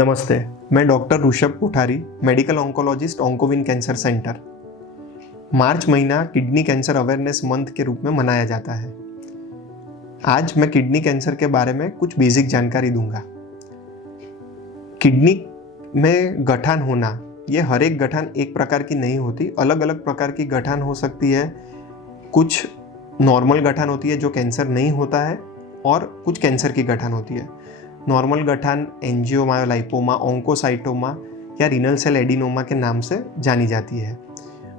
नमस्ते, मैं doctor Rishabh Kothari, medical oncologist, Oncowin cancer centre. March महीना किडनी कैंसर अवेयरनेस मंथ के रूप में मनाया जाता है। आज मैं किडनी कैंसर के बारे में कुछ बेसिक जानकारी दूंगा। किडनी में गठान होना, ये हर एक गठान एक प्रकार की नहीं होती, अलग अलग प्रकार की गठान हो सकती है। कुछ नॉर्मल गठान होती है जो कैंसर नहीं होता है, और कुछ कैंसर की गठान होती है। नॉर्मल गठान एंजियोमायोलाइपोमा, ओंकोसाइटोमा या रीनल सेल एडिनोमा के नाम से जानी जाती है।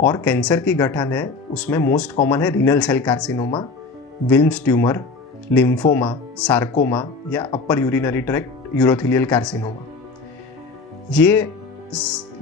और कैंसर की गठान है, उसमें मोस्ट कॉमन है renal cell carcinoma, Wilms tumour, lymphoma, sarcoma या upper urinary tract urothelial carcinoma. ये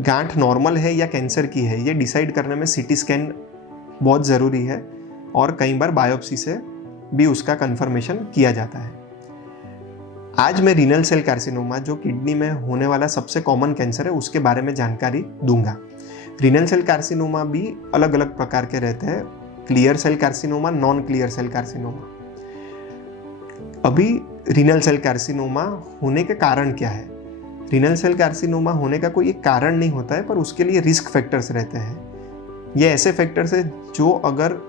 गांठ नॉर्मल है या कैंसर की है, ये डिसाइड करने में सीटी स्कैन बहुत ज़रूरी है, और कई बार बायोप्सी से भी उसका कंफर्मेशन किया जाता है। आज मैं रीनल सेल कार्सिनोमा, जो किडनी में होने वाला सबसे कॉमन कैंसर है, उसके बारे में जानकारी दूंगा। रीनल सेल कार्सिनोमा भी अलग अलग प्रकार के रहते हैं, clear cell carcinoma, non clear cell carcinoma. अभी रीनल सेल कार्सिनोमा होने के कारण क्या है? रीनल सेल कार्सिनोमा होने का कोई एक कारण नहीं होता है, पर उसके लिए रिस्क फैक्टर्स रहते हैं। ये ऐसे फैक्टर्स है जो अगर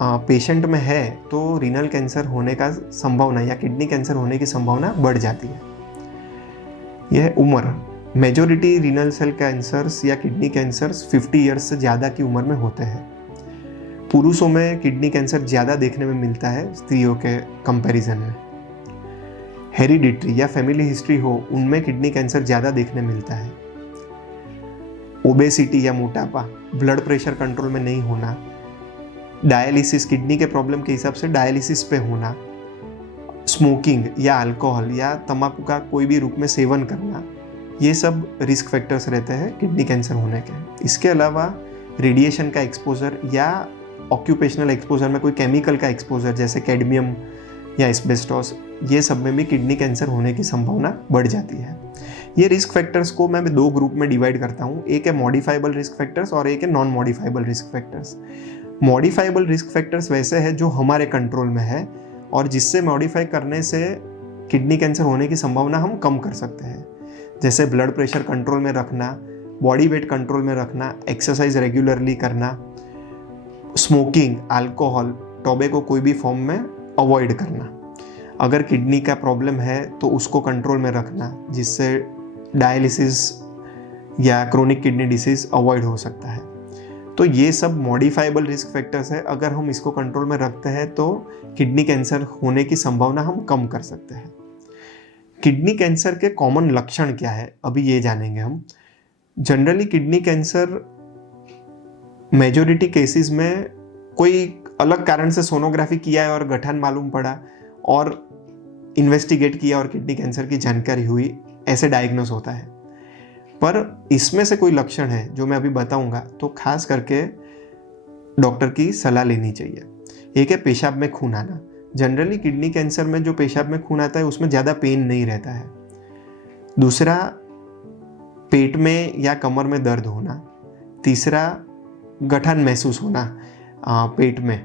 पेशेंट में है तो रीनल कैंसर होने का संभावना या किडनी कैंसर होने की संभावना बढ़ जाती है। यह उम्र, मेजॉरिटी रीनल सेल कैंसर्स या किडनी कैंसर्स 50 ईयर्स से ज़्यादा की उम्र में होते हैं। पुरुषों में किडनी कैंसर ज़्यादा देखने में मिलता है स्त्रियों के कंपैरिजन में। हेरिडिटरी या फैमिली हिस्ट्री हो, उनमें किडनी कैंसर ज़्यादा देखने मिलता है। ओबेसिटी या मोटापा, ब्लड प्रेशर कंट्रोल में नहीं होना, डायलिसिस, किडनी के प्रॉब्लम के हिसाब से डायलिसिस पे होना, स्मोकिंग या अल्कोहल या तंबाकू का कोई भी रूप में सेवन करना, ये सब रिस्क फैक्टर्स रहते हैं किडनी कैंसर होने के। इसके अलावा रेडिएशन का एक्सपोजर या ऑक्यूपेशनल एक्सपोजर में कोई केमिकल का एक्सपोजर जैसे कैडमियम या एस्बेस्टोस, ये सब में भी किडनी कैंसर होने की संभावना बढ़ जाती है। ये रिस्क फैक्टर्स को मैं दो ग्रुप में डिवाइड करता हूँ। एक है मॉडिफाइबल रिस्क फैक्टर्स और एक है non modifiable risk factors. Modifiable risk factors वैसे है जो हमारे कंट्रोल में है और जिससे मॉडिफाई करने से किडनी कैंसर होने की संभावना हम कम कर सकते हैं, जैसे ब्लड प्रेशर कंट्रोल में रखना, बॉडी वेट कंट्रोल में रखना, एक्सरसाइज रेगुलरली करना, स्मोकिंग, अल्कोहल, टोबैको कोई भी फॉर्म में अवॉइड करना। अगर किडनी का प्रॉब्लम है तो उसको कंट्रोल में रखना, जिससे डायलिसिस या क्रोनिक किडनी डिसीज अवॉइड हो सकता है। तो ये सब मॉडिफाइबल रिस्क फैक्टर्स है। अगर हम इसको कंट्रोल में रखते हैं तो किडनी कैंसर होने की संभावना हम कम कर सकते हैं। किडनी कैंसर के कॉमन लक्षण क्या है, अभी ये जानेंगे हम। Generally kidney cancer majority cases में कोई अलग कारण से सोनोग्राफी किया है और गठान मालूम पड़ा और इन्वेस्टिगेट किया और किडनी कैंसर की जानकारी हुई, ऐसे डायग्नोस होता है। पर इसमें से कोई लक्षण है जो मैं अभी बताऊंगा तो खास करके डॉक्टर की सलाह लेनी चाहिए। एक है पेशाब में खून आना। जनरली किडनी कैंसर में जो पेशाब में खून आता है उसमें ज़्यादा पेन नहीं रहता है। दूसरा, पेट में या कमर में दर्द होना। तीसरा, गठन महसूस होना पेट में।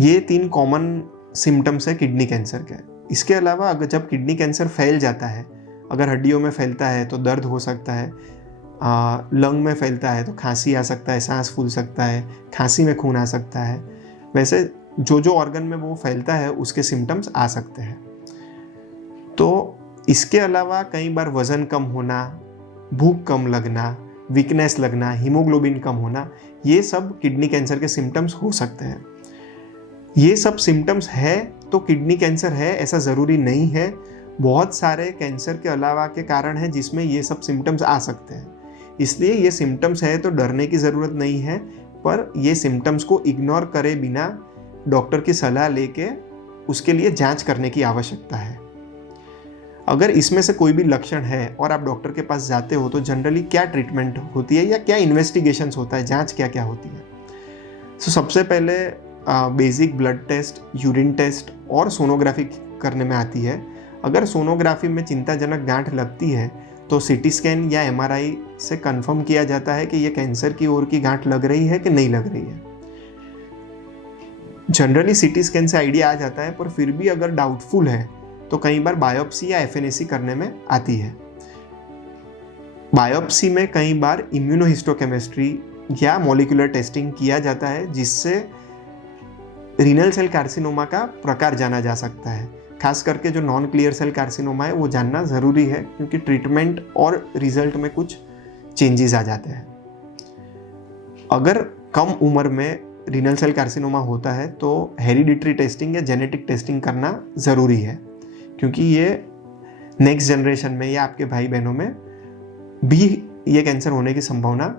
ये 3 कॉमन सिम्टम्स है किडनी कैंसर के। इसके अलावा अगर जब किडनी कैंसर फैल जाता है, अगर हड्डियों में फैलता है तो दर्द हो सकता है, लंग में फैलता है तो खांसी आ सकता है, सांस फूल सकता है, खांसी में खून आ सकता है। वैसे जो जो ऑर्गन में वो फैलता है उसके सिम्टम्स आ सकते हैं। तो इसके अलावा कई बार वज़न कम होना, भूख कम लगना, वीकनेस लगना, हीमोग्लोबिन कम होना, ये सब किडनी कैंसर के सिम्टम्स हो सकते हैं। ये सब सिम्टम्स है तो किडनी कैंसर है ऐसा ज़रूरी नहीं है। बहुत सारे कैंसर के अलावा के कारण हैं जिसमें ये सब सिम्टम्स आ सकते हैं। इसलिए ये सिम्टम्स है तो डरने की ज़रूरत नहीं है, पर ये सिम्टम्स को इग्नोर करे बिना डॉक्टर की सलाह लेके उसके लिए जांच करने की आवश्यकता है। अगर इसमें से कोई भी लक्षण है और आप डॉक्टर के पास जाते हो तो जनरली क्या ट्रीटमेंट होती है या क्या इन्वेस्टिगेशंस होता है, जांच क्या क्या होती है। तो सबसे पहले basic blood test, urine test और सोनोग्राफी करने में आती है। अगर सोनोग्राफी में चिंताजनक गांठ लगती है तो सीटी स्कैन या एमआरआई से कंफर्म किया जाता है कि ये कैंसर की ओर की गांठ लग रही है कि नहीं लग रही है। जनरली सीटी स्कैन से आइडिया आ जाता है, पर फिर भी अगर डाउटफुल है तो कई बार बायोप्सी या एफएनएसी करने में आती है। बायोप्सी में कई बार इम्यूनोहिस्टोकेमिस्ट्री या मॉलिक्यूलर टेस्टिंग किया जाता है, जिससे रीनल सेल कार्सिनोमा का प्रकार जाना जा सकता है। खास करके जो नॉन क्लियर सेल कार्सिनोमा है वो जानना ज़रूरी है, क्योंकि ट्रीटमेंट और रिजल्ट में कुछ चेंजेस आ जाते हैं। अगर कम उम्र में रीनल सेल कार्सिनोमा होता है तो हेरिडिटरी टेस्टिंग या जेनेटिक टेस्टिंग करना ज़रूरी है, क्योंकि ये नेक्स्ट जनरेशन में या आपके भाई बहनों में भी ये कैंसर होने की संभावना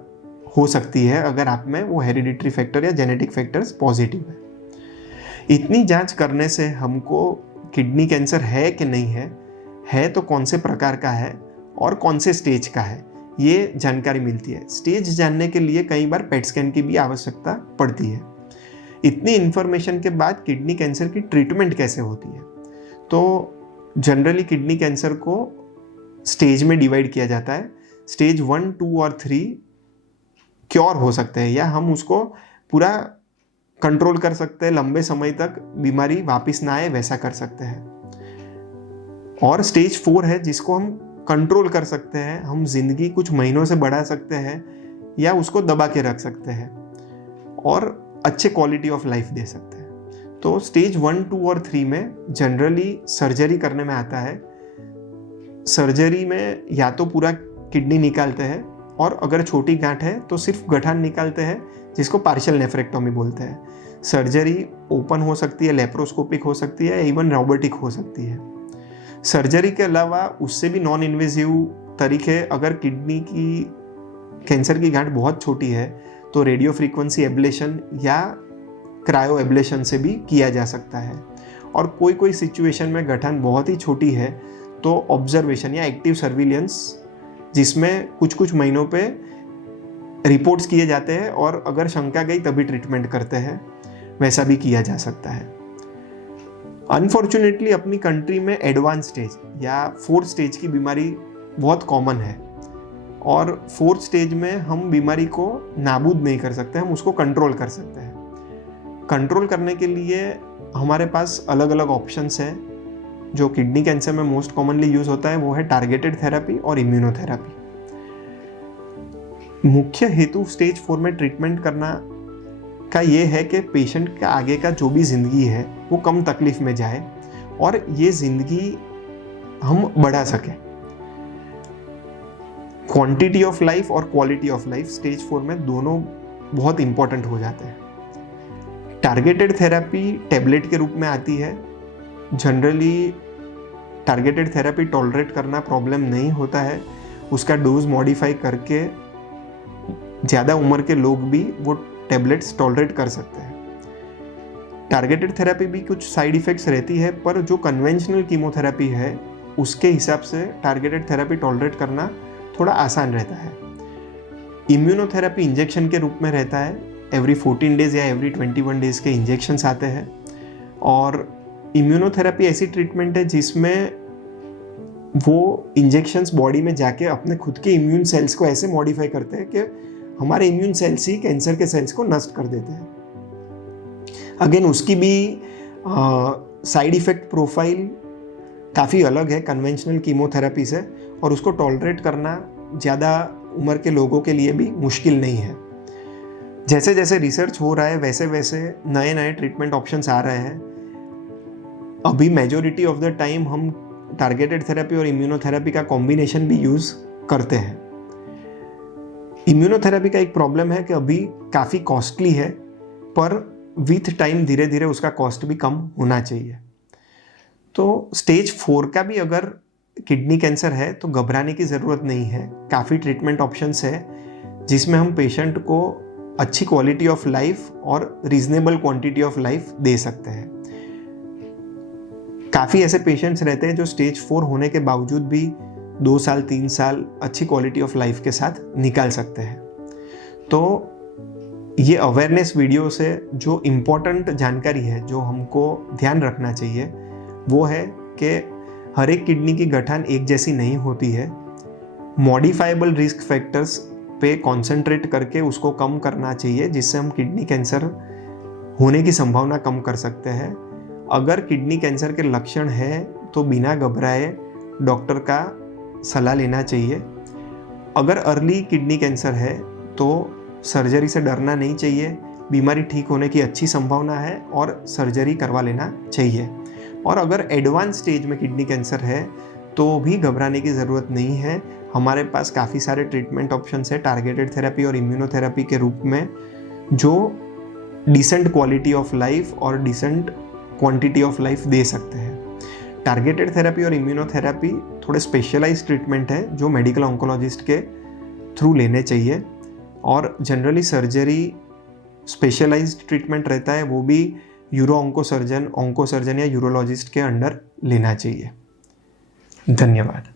हो सकती है, अगर आप में वो हेरिडिटरी फैक्टर या जेनेटिक फैक्टर्स पॉजिटिव है। इतनी जांच करने से हमको किडनी कैंसर है कि नहीं है तो कौन से प्रकार का है और कौन से स्टेज का है, ये जानकारी मिलती है। स्टेज जानने के लिए कई बार पेट स्कैन की भी आवश्यकता पड़ती है। इतनी इन्फॉर्मेशन के बाद किडनी कैंसर की ट्रीटमेंट कैसे होती है? तो जनरली किडनी कैंसर को स्टेज में डिवाइड किया जाता है। स्टेज 1, 2 और 3 क्योर हो सकते हैं, या हम उसको पूरा कंट्रोल कर सकते हैं, लंबे समय तक बीमारी वापस ना आए वैसा कर सकते हैं। और स्टेज 4 है जिसको हम कंट्रोल कर सकते हैं, हम जिंदगी कुछ महीनों से बढ़ा सकते हैं या उसको दबा के रख सकते हैं और अच्छे क्वालिटी ऑफ लाइफ दे सकते हैं। तो स्टेज 1, 2 और 3 में जनरली सर्जरी करने में आता है। सर्जरी में या तो पूरा किडनी निकालते हैं, और अगर छोटी गांठ है तो सिर्फ गठान निकालते हैं, जिसको पार्शियल नेफ्रेक्टोमी बोलते हैं। सर्जरी ओपन हो सकती है, लेप्रोस्कोपिक हो सकती है, इवन रोबोटिक हो सकती है। सर्जरी के अलावा उससे भी नॉन इन्वेजिव तरीके, अगर किडनी की कैंसर की गांठ बहुत छोटी है तो रेडियो फ्रीक्वेंसी एब्लेशन या क्रायो एब्लेशन से भी किया जा सकता है। और कोई कोई सिचुएशन में गठान बहुत ही छोटी है तो ऑब्जर्वेशन या एक्टिव सर्विलेंस, जिसमें कुछ कुछ महीनों पे रिपोर्ट्स किए जाते हैं और अगर शंका गई तभी ट्रीटमेंट करते हैं, वैसा भी किया जा सकता है। अनफॉर्चुनेटली अपनी कंट्री में एडवांस स्टेज या 4th स्टेज की बीमारी बहुत कॉमन है, और 4th स्टेज में हम बीमारी को नाबूद नहीं कर सकते, हम उसको कंट्रोल कर सकते हैं। कंट्रोल करने के लिए हमारे पास अलग अलग ऑप्शंस हैं। जो किडनी कैंसर में मोस्ट कॉमनली यूज होता है वो है टारगेटेड थेरेपी और इम्यूनोथेरेपी। मुख्य हेतु स्टेज 4 में ट्रीटमेंट करना का ये है कि पेशेंट का आगे का जो भी जिंदगी है वो कम तकलीफ में जाए और ये जिंदगी हम बढ़ा सकें। क्वांटिटी ऑफ लाइफ और क्वालिटी ऑफ लाइफ स्टेज 4 में दोनों बहुत इंपॉर्टेंट हो जाते हैं। टारगेटेड थेरेपी टैबलेट के रूप में आती है। जनरली टारगेटेड थेरेपी टॉलरेट करना प्रॉब्लम नहीं होता है, उसका डोज मॉडिफाई करके ज़्यादा उम्र के लोग भी वो टैबलेट्स टॉलरेट कर सकते हैं। टारगेटेड थेरेपी भी कुछ साइड इफ़ेक्ट्स रहती है, पर जो कन्वेंशनल कीमोथेरेपी है उसके हिसाब से टारगेटेड थेरेपी टॉलरेट करना थोड़ा आसान रहता है। इम्यूनोथेरेपी इंजेक्शन के रूप में रहता है, एवरी 14 डेज या एवरी 21 डेज के इंजेक्शन्स आते हैं। और इम्यूनोथेरेपी ऐसी ट्रीटमेंट है जिसमें वो इंजेक्शंस बॉडी में जाके अपने खुद के इम्यून सेल्स को ऐसे मॉडिफाई करते हैं कि हमारे इम्यून सेल्स ही कैंसर के सेल्स को नष्ट कर देते हैं। अगेन उसकी भी साइड इफ़ेक्ट प्रोफाइल काफ़ी अलग है कन्वेंशनल कीमोथेरेपी से, और उसको टॉलरेट करना ज़्यादा उम्र के लोगों के लिए भी मुश्किल नहीं है। जैसे जैसे रिसर्च हो रहा है वैसे वैसे नए नए ट्रीटमेंट ऑप्शंस आ रहे हैं। अभी मेजॉरिटी ऑफ द टाइम हम टारगेटेड थेरेपी और इम्यूनोथेरेपी का कॉम्बिनेशन भी यूज़ करते हैं। इम्यूनोथेरेपी का एक प्रॉब्लम है कि अभी काफ़ी कॉस्टली है, पर विथ टाइम धीरे धीरे उसका कॉस्ट भी कम होना चाहिए। तो स्टेज 4 का भी अगर किडनी कैंसर है तो घबराने की ज़रूरत नहीं है। काफ़ी ट्रीटमेंट ऑप्शंस है जिसमें हम पेशेंट को अच्छी क्वालिटी ऑफ लाइफ और रीजनेबल क्वांटिटी ऑफ लाइफ दे सकते हैं। काफ़ी ऐसे पेशेंट्स रहते हैं जो स्टेज 4 होने के बावजूद भी 2 साल 3 साल अच्छी क्वालिटी ऑफ लाइफ के साथ निकाल सकते हैं। तो ये अवेयरनेस वीडियो से जो इम्पोर्टेंट जानकारी है जो हमको ध्यान रखना चाहिए वो है कि हर एक किडनी की गठान एक जैसी नहीं होती है। मॉडिफाइबल रिस्क फैक्टर्स पे कॉन्सेंट्रेट करके उसको कम करना चाहिए, जिससे हम किडनी कैंसर होने की संभावना कम कर सकते हैं। अगर किडनी कैंसर के लक्षण है तो बिना घबराए डॉक्टर का सलाह लेना चाहिए। अगर अर्ली किडनी कैंसर है तो सर्जरी से डरना नहीं चाहिए, बीमारी ठीक होने की अच्छी संभावना है और सर्जरी करवा लेना चाहिए। और अगर एडवांस स्टेज में किडनी कैंसर है तो भी घबराने की ज़रूरत नहीं है। हमारे पास काफ़ी सारे ट्रीटमेंट ऑप्शंस है टारगेटेड थेरेपी और इम्यूनोथेरेपी के रूप में, जो डिसेंट क्वालिटी ऑफ लाइफ और डिसेंट क्वांटिटी ऑफ लाइफ दे सकते हैं। टारगेटेड थेरेपी और इम्यूनोथेरेपी थोड़े स्पेशलाइज्ड ट्रीटमेंट है जो मेडिकल ऑन्कोलॉजिस्ट के थ्रू लेने चाहिए, और जनरली सर्जरी स्पेशलाइज्ड ट्रीटमेंट रहता है, वो भी यूरो ऑन्कोसर्जन या यूरोलॉजिस्ट के अंडर लेना चाहिए। धन्यवाद।